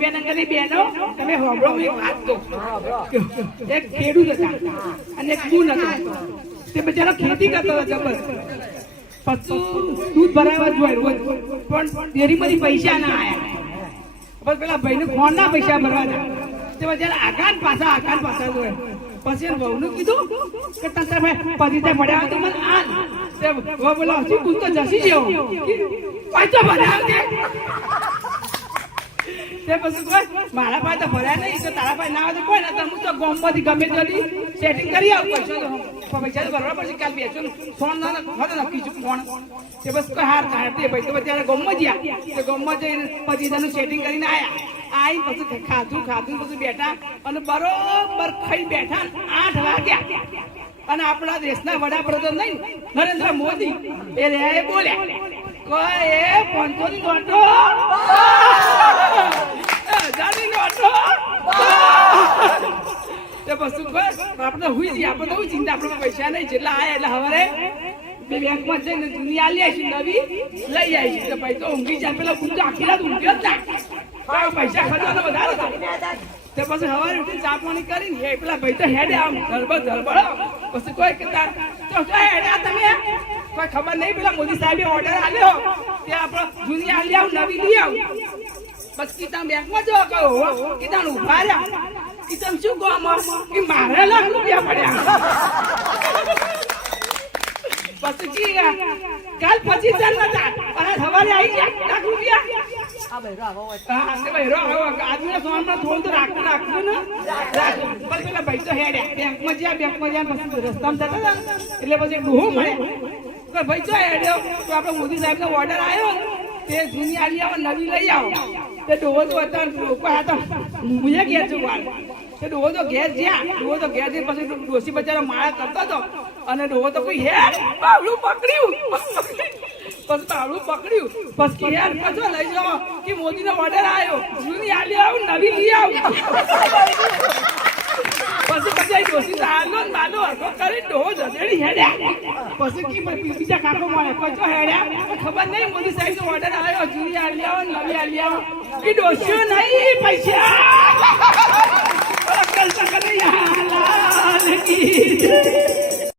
બેનંગની બેનો તમે હોબળો એક વાત તો એક ખેડૂત હતા અને એક ગુણ હતો તે બિચારો ખેતી કરતો હતો જબર પછી દૂધ ભરાવા જોઈએ રોજ પણ ડેરીમાંથી પૈસા ના આયા પછી પેલા ભાઈને ફોન ના પૈસા ભરવા જાય તે બિચારા આકાન પાછા જોઈએ પછી વહુનું કીધું કે તંત્ર ભાઈ પતિતે પડ્યા તો મને આ તે વહુ બોલો હજી તું તો જસી જેવો પૈસો ભર્યા તે પછી કોઈ મારા પાસે તો ભર્યા નહીં તો તારા પાસે ના આવે તો કોઈ ના હું તો ગોમમાંથી ગમે તેની સેટિંગ કરી આવું પૈસા તો ભરવા પડશે કાલ બેસો ફોન ના નક્કી છું ફોન તે બસ કોઈ હાર કાઢતી ભાઈ તો બચારા ગોમમાં ગયા તો ગોમમાં જઈને પતિતાનું સેટિંગ કરીને આવ્યા પછી ખાધું પછી બેઠા અને બરોબર ખાઈ બેઠા 8 વાગ્યા અને આપણા દેશના વડાપ્રધાન નહીં નરેન્દ્ર મોદી એ રે બોલ્યા કોઈ એ 500 ની નોટો જાની નોટો તે પછી કોઈ આપણે હુઈ જઈએ આપણે તો ચિંતા આપણે પૈસા નહીં જેટલા આયા એટલે હવારે બેંકમાં જઈને દુનિયા લઈ આવીશું નવી લઈ આવીશું ભાઈ તો ઊંઘી જાય પેલા ઊંઘ આખી રાત ઊંઘ્યો જ ના પૈસા ખર્ચવાનો વધારે તે પછી સવારે ઉઠી ચા પાણી કરીને એ પેલા ભાઈ તો હેડે આમ ધરબડ પછી કોઈ કહેતા તો હેડ્યા તમે કોઈ ખબર નહીં પેલા મોદી સાહેબે ઓર્ડર આલ્યો કે આપણે જૂની આલી આવ નવી લઈ આવ પછી કીધા બેંકમાં જો કહો કીધા ઉભા રહ્યા કીધા શું કહો કે મારે લાખ રૂપિયા પડ્યા પછી કાલ 25,000 નતા અને સવારે આવી ગયા લાખ રૂપિયા આદમી સોનમાં થોડું તો રાખવું ને પેલા ભાઈ તો હેડે બેંકમાં જ્યાં પછી રસ્તામાં જતા હતા એટલે પછી ડોહો મળે ભાઈ તો હેડ્યો તો આપણે મોદી સાહેબનો ઓર્ડર આવ્યો તે જૂની આલી આવો નવી લઈ આવો તે ડોહો તો હતા લોકો હતા હું ઘેર છું વાર તે ડોહો તો ઘેર જ્યાં જઈને પછી ડોસી બચારો માળા કરતો હતો અને ડોહો તો કોઈ હેડ બાવડું પકડ્યું પછી યાર પાછો લઈ જાઓ કે મોદી નો ઓર્ડર આવ્યો જૂની આલી આવ નવી લઈ આવ પછી ડોસી સાલો માલો હરકો કરી ડોહો જજેડી હેડ્યા પછી કે બીજા કાકો મળે પાછો હેડ્યા ખબર નહીં મોદી સાહેબ નો ઓર્ડર આવ્યો જૂની આલી આવ નવી આલી આવ એ ડોસીઓ નહીં પૈસા કલ તક નહીં લાલ કી